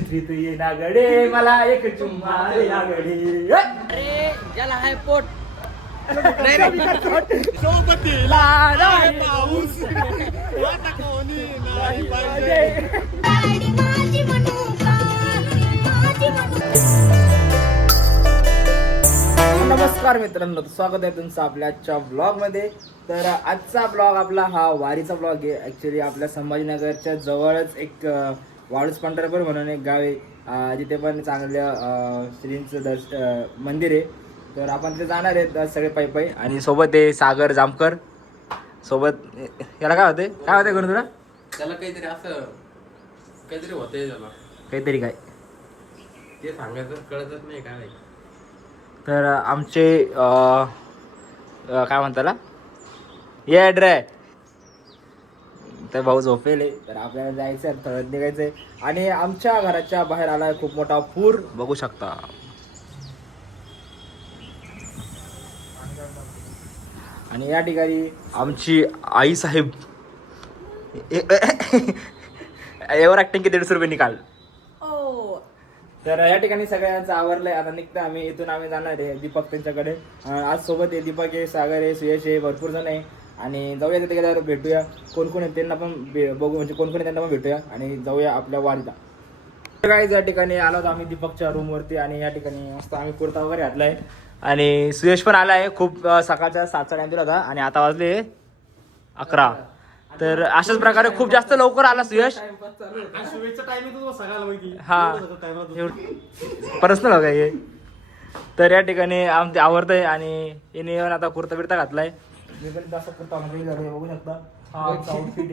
तू ये ना गडे मला एक चुम्मा दे ना गडे. अरे ज्याला हाय पोट सोबतीला नाही पाऊस आता कोणी नाही पाहिजे. नमस्कार मित्रांनो, स्वागत आहे तुमचं आपल्या आजच्या ब्लॉगमध्ये. तर आजचा ब्लॉग आपला हा वारीचा ब्लॉग आहे. ॲक्च्युली आपल्या संभाजीनगरच्या जवळच एक वाळूस पंढरपूर म्हणून एक गाव आहे, जिथे पण चांगलं श्रींचं मंदिर आहे. तर आपण तिथे जाणार आहेत सगळे पायी आणि सोबत आहे सागर जामकर सोबत. याला काय होते करून तुला? त्याला काहीतरी असं काहीतरी होतंय, त्याला काहीतरी काय ते सांगायचं कळतच नाही काय. तर आमचे काय म्हणताला ये ड्राय तर भाऊ झोपेले. तर आपल्याला जायचं आहे, थोडं निघायचं आहे. आणि आमच्या घराच्या बाहेर आला खूप मोठा पूर, बघू शकता. आणि या ठिकाणी आमची आई साहेब एवर ॲक्टिंग की 150 रुपये निकाल. तर या ठिकाणी सगळ्यांचं आवरलंय. आता निघतं आम्ही इथून. आम्ही जाणार आहे दीपक त्यांच्याकडे. आज सोबत आहे दीपक आहे, सागर आहे, सुयश आहे, भरपूर जण आहे. आणि जाऊया तिथे गेल्यावर भेटूया कोण कोण आहे त्यांना पण बघू, म्हणजे कोण कोण त्यांना पण भेटूया आणि जाऊया आपल्या वारीला. काही या ठिकाणी आलो होतो आम्ही दीपकच्या रूमवरती. आणि या ठिकाणी मस्त आम्ही कुर्ता वगैरे घातलाय. आणि सुयश पण आला आहे. खूप सकाळच्या 7चा टाइम दिला होता आणि आता वाजले 11. तर अशाच प्रकारे खूप जास्त लवकर आला सुयश. हा पर्सनल हो काय. तर या ठिकाणी आमचे आवडतंय आणि येणे येऊन आता कुर्ता बिर्ता घातलाय. मी पण जास्त कुर्ता बघू शकता. हा आउटफिट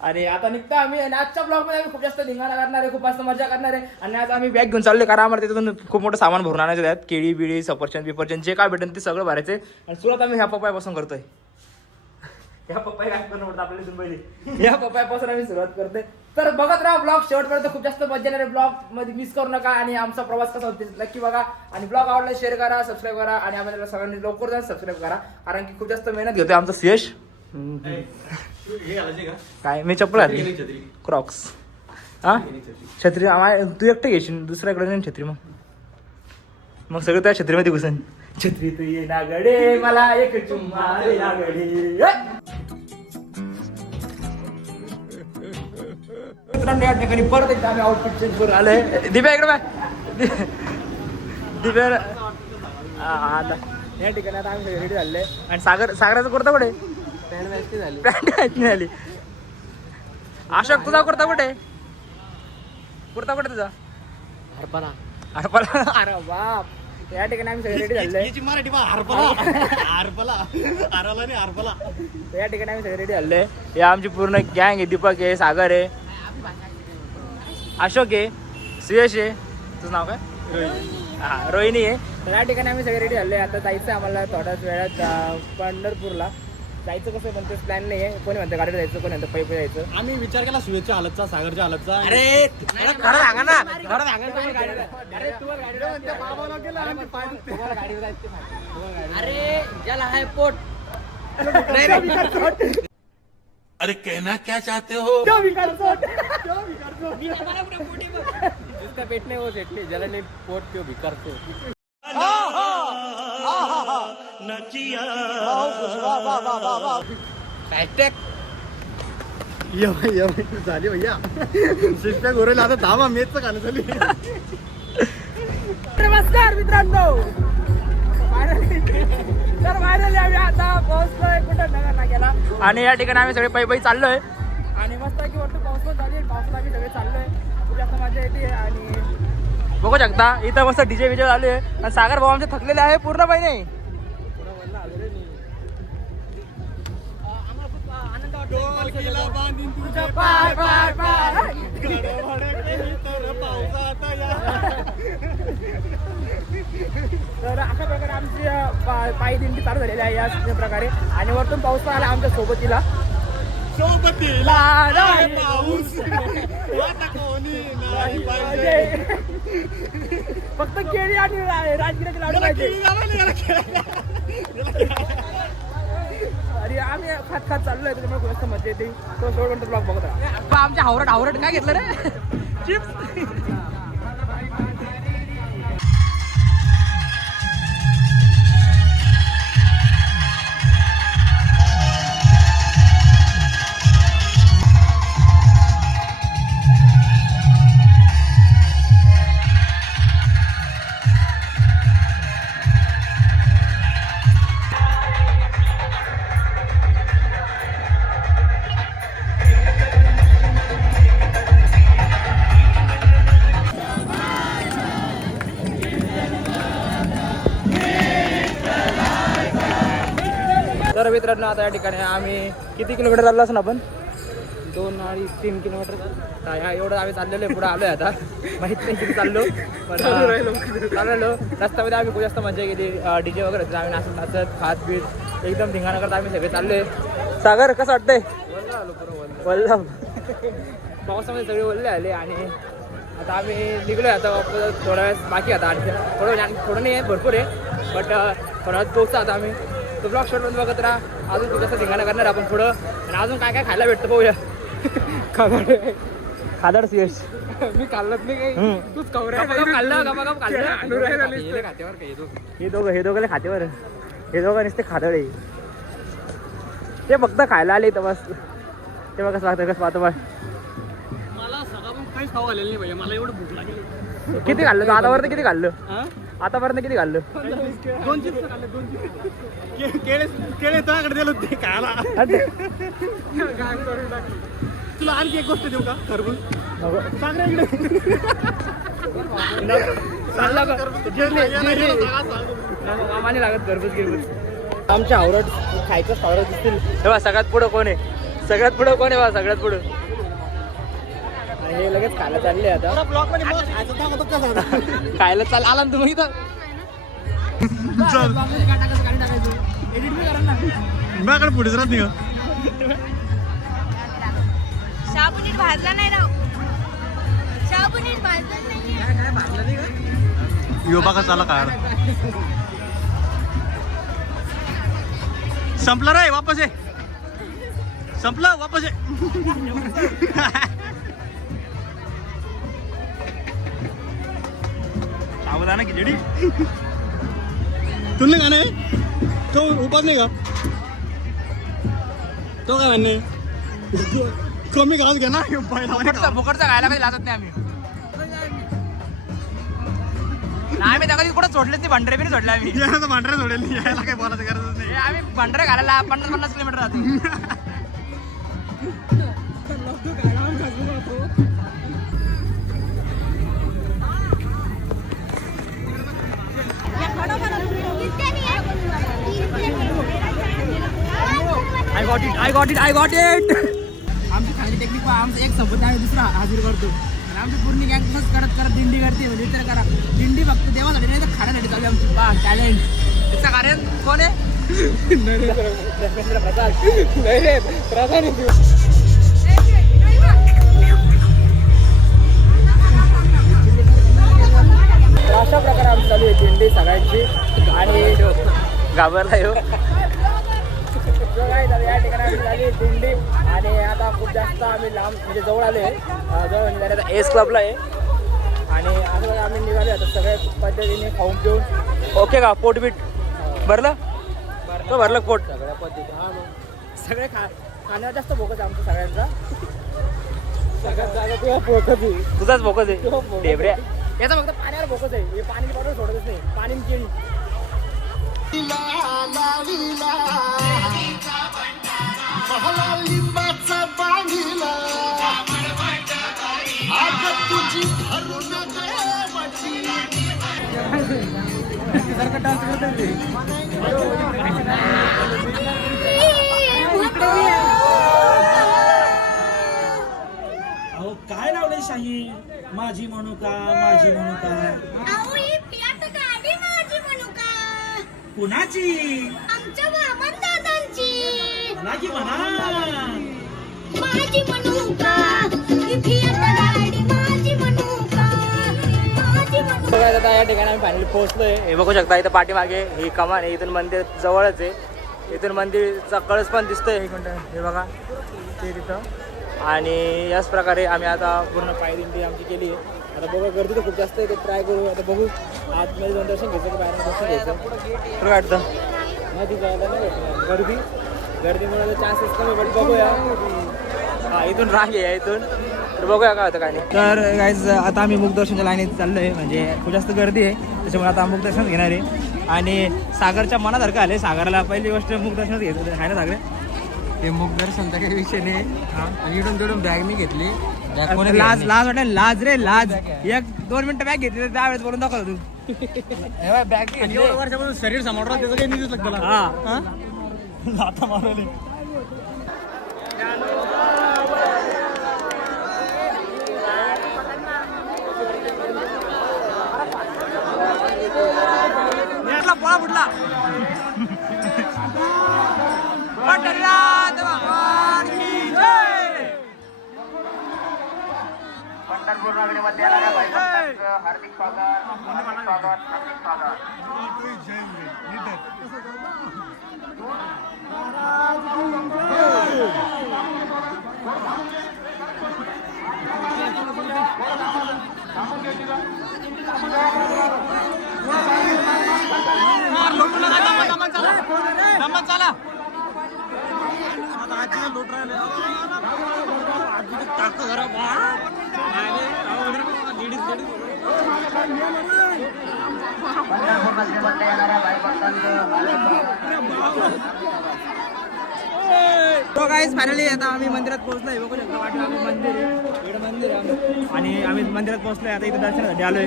आणि आता निघतो आम्ही. आणि आजच्या ब्लॉग मध्ये आम्ही खूप जास्त धिंगाणा करणार आहे, खूप जास्त मजा करणार आहे. आणि आज आम्ही बॅग घेऊन चाललोय, कारण आम्हाला तिथून खूप मोठं सामान भरून आणायचं आहेत. केळी बिळी सफरचंद जे काय भेटेल ते सगळं भरायचं. आणि सुरुवात आम्ही ह्या पप्पायापासून करतोय. ह्या पप्पाय काय करणं पडतं आपल्याला पहिले. या पप्पायापासून आम्ही सुरुवात करतोय. तर बघत राहा ब्लॉग शेवटपर्यंत, खूप जास्त मजा येणार आहे. ब्लॉग मध्ये मिस करू नका. आणि आमचा प्रवास कसा होतो नक्की बघा. आणि ब्लॉग आवडला शेअर करा, सबस्क्राईब करा. आणि आम्हाला सगळ्यांनी लवकर जाऊन सबस्क्राईब करा, कारण की खूप जास्त मेहनत घेतोय आमचा सुयश. काय मी चप्पल घातली क्रॉक्स. हा छत्री तू एकटं घेशील, दुसऱ्याकडे नाही छत्री. मग सगळं त्या छत्रीमध्ये घुसन. छत्री तू ये ना गडे मला एक चुम्मा दे ना गडे. या ठिकाणी परत एकदा आम्ही आउटफिट चेंज करून आलोय. दिव्या इकडे बाय. दिव्या या ठिकाणी आता आम्ही रेडी झाले. आणि सागराचं कुर्ता कुठे? पॅन्ट झाली. अशोक तुझा कुर्ता कुठे? कुर्ता कुठे तुझा? हरपला. अरे बाप. या ठिकाणी आम्ही सगळे रेडी झाले. मराठी या ठिकाणी आम्ही सगळे रेडी झाले. हे आमची पूर्ण गँग आहे. दीपक आहे, सागर आहे, अशोक आहे, सुयश आहे, तुझं नाव काय? हा रोहिणी आहे. तर या ठिकाणी आम्ही सगळे रेडी झाले. आता जायचं आम्हाला थोड्याच वेळात पंढरपूरला. जायचं कसं पण तेच प्लॅन नाही आहे. कोणी म्हणतं गाडीवर जायचं, कोणी म्हणतं पैप जायचं. आम्ही विचार केला सुयशच्या हालतचा, सागरच्या हालतचा. अरे खरं सांगा ना, खरं सांगा. अरे ज्याला हाय पोट अरे कहना क्या चाहते हो? जिसका पेट नाही वो सेट नाही, ज्याला नाही पोट तो भिकारतो. झाली भैया शिष्या गोरेला. आता धामा मेचचं खाणं झाली. नमस्कार मित्रांनो, तर फायनली आम्ही आता पोहोचलोय कुठं नगरला गेला. आणि या ठिकाणी आम्ही सगळे पायी चाललोय. आणि मस्त की वाटतं पाऊस पण झाली. पावसात आम्ही सगळे चाललोय. खूप जास्त मजा येते. आणि बघू शकता इथं मस्त डीजे विजे झाले. आणि सागर भाऊ आमचे थकलेले आहे पूर्ण महिने. तर अशा प्रकारे आमची पायी दिंडी चालू झालेली आहे या प्रकारे. आणि वरतून पाऊस आला आमच्या सोबतीला फक्त केळी आणि राजगिराचे लाडू पाहिजे. अरे आम्ही खात खात चाललोय त्याच्यामुळे खूप जास्त मजा येते. तो शेवटपर्यंत ब्लॉग बघत राहा. आमच्या हावरट काय घेतलं रे चिप्स. तर मित्रांनो आता या ठिकाणी आम्ही किती किलोमीटर चाललो असं आपण 2-3 किलोमीटर ह्या एवढं आम्ही चाललेलो आहे. पुढे आलोय आता माहित नाही किती चाललो पण चाललो. रस्त्यामध्ये आम्ही खूप जास्त मजा केली. डीजे वगैरे होते. आम्ही नाचत खात बीत एकदम धिंगाणा करत आम्ही सगळे चाललोय. सागर कसं वाटतंय? वल्ला पावसामध्ये सगळे वल्ले आले आणि आता आम्ही निघलोय. आता थोडा वेळ बाकी आता आणखी थोडं नाही आहे भरपूर आहे बट थोडा वेळात पोहोचतो आता आम्ही. तो ब्लॉग शॉट मध्ये बघत राहा. अजून खूप जास्त धिंगाणा करणार आपण पुढं आणि अजून काय काय खायला भेटतं पाहूया. खादड यश मी काढलंच नाही काही. तूच कवऱ्या हे दोघं खातेवर हे दोघं नुसते खादड आहे. ते फक्त खायला आले तर बस. ते बघ कसं पाहतो बघ. मला सगळं काहीच खाऊ आलेलं नाही भैया. मला एवढं भूक लागली. किती खाल्लं तू आतापर्यंत? किती खाल्लं आतापर्यंत? किती खाल्लं? 2 चिप्स खाल्ले. 2 चिप्स केळे तुझ्याकडे दिलं ते खायला. तुला आणखी एक गोष्ट देऊ का? खरबूज सांग रे इकडे. आम्हाला लागत गरबूज गिरबूज. आमच्या आवरट खायचं आवरत दिसतील. तेव्हा सगळ्यात पुढं कोण आहे? सगळ्यात पुढं कोण आहे? सगळ्यात पुढं हे लगेच खायला चालले आता. खायला चाल आला ना तुम्ही इथं. माझ्याकडे पुढेच राहत नाही. शाबू नीट भाजला नाही राव. शाबू नीट भाजला नाही. योबा का चाला काय संपलं रे. वापस ये. संपलं वापस ये. सावधान खिचडी तुला नाही खाणं तो उपास नाही का? तो काय म्हणणे कमी घास घे ना. फुकटचा खायला कधी लागत नाही आम्ही. आम्ही त्या कधी कुठं सोडलेच नाही. भांडरे बी सोडले आम्ही. याला तर भांडरे सोडेल नाही. यायला काही बोलायचं गरजच नाही. आम्ही भांडरे घालायला 50 किलोमीटर राहतो. I got it. आमची खायची टेक्निक आमचं एक संपत आम्ही दुसरा हाजीर करतो आणि आमची पूर्ण गँग करत दिंडी करते. म्हणजे विचार करा दिंडी फक्त देवासाठी नाही तर खाण्यासाठी चालू आमची. वा टॅलेंट. त्याचं कारण कोण आहे? अशा प्रकारे आमची चालू आहे दिंडी सगळ्यांची आणि घाबरला येऊ या ठिकाणी आम्ही झाली दिंडी आणि आता खूप जास्त आम्ही लांब म्हणजे जवळ आले. जवळ निघाले आता एस क्लबला आहे आणि असं आम्ही निघाले आता सगळ्या पद्धतीने खाऊन पिऊन. ओके का? पोटबीट भरलं? तो भरलं पोट? सगळ्या पद्धती हा मग सगळे खाण्यावर जास्त फोकस आहे आमचा सगळ्यांचा. सगळ्यात जागा तुझा फोकस आहे. तुझाच फोकस आहे डेबऱ्या. याचा फक्त पाण्यावर फोकस आहे. हे पाणी बरोबर सोडतच नाही. पाणी केळी अहो काय लावलंय शाही? माझी म्हणू का? माझी म्हणू का? अहो ही फियाट गाडी माझी म्हणू का? कुणाची? आमच्या वामन दादांची. लागी म्हणा. माझी म्हणू का? ही फियाट गाडी माझी म्हणू का? माझी म्हणू. आता या ठिकाणी आम्ही फायनली पोहोचलोय. हे बघू शकता इथं पाठीमागे ही कमान आहे. इथून मंदिर जवळच आहे इथून मंदिरचा कळस पण दिसतोय एक मिनटं हे बघा ते तिथं आणि याच प्रकारे आम्ही आता पूर्ण पायदिंडी आमची केली आहे. आता बघा गर्दी तर खूप जास्त आहे ते ट्राय करू आता बघू आतमध्ये जाऊन दर्शन घ्यायचं की बाहेर दर्शन घ्यायचं कुठं वाटतं मध्ये जायला नाही भेटणार गर्दीमुळे चान्सेस कमी पण बघूया हां इथून रांग आहे इथून तर बघूया काय होतं काय नाही. तर गाईज आता आम्ही मुखदर्शनच्या लाईनीत चाललो आहे म्हणजे खूप जास्त गर्दी आहे त्याच्यामुळे आता मुखदर्शन घेणार आहे आणि सागरच्या मनासारखं आले सागरला पहिली गोष्ट मुखदर्शनच घ्यायचं आहे ना सागर ते मुखदर्शनचा काही विषय नाही आणि इकडून तिकडून बॅग नाही घेतली लाज वाटेल लाज रे लाज 1-2 मिनिटं बॅग घेतली तर त्यावेळेस बोलून दाखवलं तू बॅग एवढं वर्षापासून शरीर समोर राहतं त्याचं काही नाही दिसलं तुला हा आता मारवले पोळा फुटला पंढरीनाथ भगवान की जय. पंढरपूर नगरीमध्ये येणाऱ्या भाई भक्तांचं हार्दिक स्वागत. तो गाईज फायनली आता आम्ही मंदिरात पोहोचलोय बघू शकता वाटलं आम्ही मंदिर आहे इकडं मंदिर आहे आणि आम्ही मंदिरात पोहोचलोय आता इथं दर्शनासाठी आलोय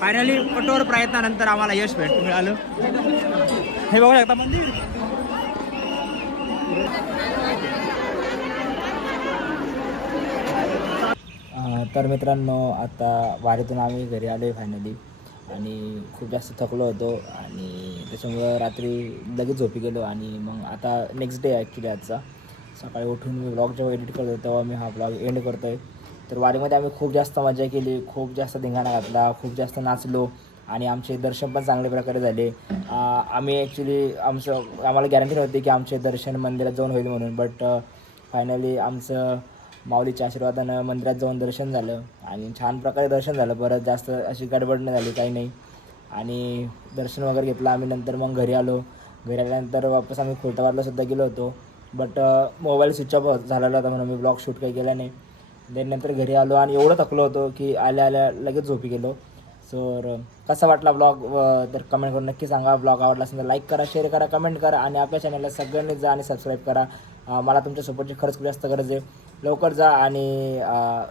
फायनली कठोर प्रयत्नानंतर आम्हाला यश मिळालं हे बघू शकता मंदिर. तर मित्रांनो आता वारीतून आम्ही घरी आलो आहे फायनली आणि खूप जास्त थकलो होतो आणि त्याच्यामुळं रात्री लगेच झोपी गेलो आणि मग आता नेक्स्ट डे ॲक्च्युली आजचा सकाळी उठून मी ब्लॉग जेव्हा एडिट करतो तेव्हा मी हा ब्लॉग एंड करतो आहे. तर वारीमध्ये आम्ही खूप जास्त मजा केली खूप जास्त धिंगाणा घातला खूप जास्त नाचलो आणि आमचे दर्शन पण चांगल्या प्रकारे झाले. आम्ही ॲक्च्युली आम्हाला गॅरंटी नव्हती की आमचे दर्शन मंदिरात जाऊन होईल म्हणून बट फायनली आमचं माऊलीच्या आशीर्वादानं मंदिरात जाऊन दर्शन झालं आणि छान प्रकारे दर्शन झालं. परत जास्त अशी गडबड नाही झाली काही नाही आणि दर्शन वगैरे घेतलं आम्ही. नंतर मग घरी आल्यानंतर वापस आम्ही खुलताबादलासुद्धा गेलो होतो बट मोबाईल स्विच ऑफ झालेला होता म्हणून मी ब्लॉग शूट काही केला नाही. देन नंतर घरी आलो आणि एवढं थकलो होतो की आल्या लगेच झोपी गेलो. सो कसा वाटला ब्लॉग तर कमेंट करून नक्की सांगा. ब्लॉग आवडला असेल तर लाईक करा शेअर करा कमेंट करा आणि आपल्या चॅनलला सगळ्यांनी जा आणि सबस्क्राईब करा. मला तुमच्या सपोर्टची खरंच खूप जास्त गरज आहे. लवकर जा आणि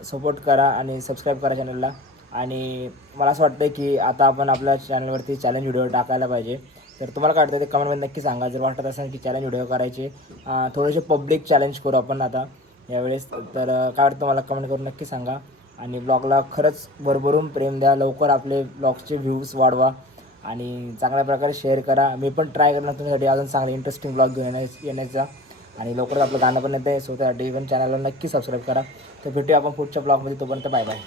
सपोर्ट करा आणि सबस्क्राईब करा चॅनलला. आणि मला असं वाटतं की आता आपण आपल्या चॅनलवरती चॅलेंज व्हिडिओ टाकायला पाहिजे. तर तुम्हाला काय वाटतं ते कमेंटमध्ये नक्की सांगा. जर वाटत असेल की चॅलेंज व्हिडिओ करायचे थोडेसे पब्लिक चॅलेंज करू आपण आता यावेळेस तर काय वाटतं मला कमेंट करून नक्की सांगा. आणि ब्लॉगला खरंच भरभरून प्रेम द्या. लवकर आपले ब्लॉगचे व्ह्यूज वाढवा आणि चांगल्या प्रकारे शेअर करा. मी पण ट्राय करणार तुमच्यासाठी अजून चांगले इंटरेस्टिंग ब्लॉग घेऊन येण्याचा आणि लवकरच आपलं गाणं पण येतं आहे. सो त्यासाठी पण चॅनलला नक्की सबस्क्राईब करा. तर भेटूया आपण पुढच्या ब्लॉगमध्ये. तोपर्यंत बाय बाय.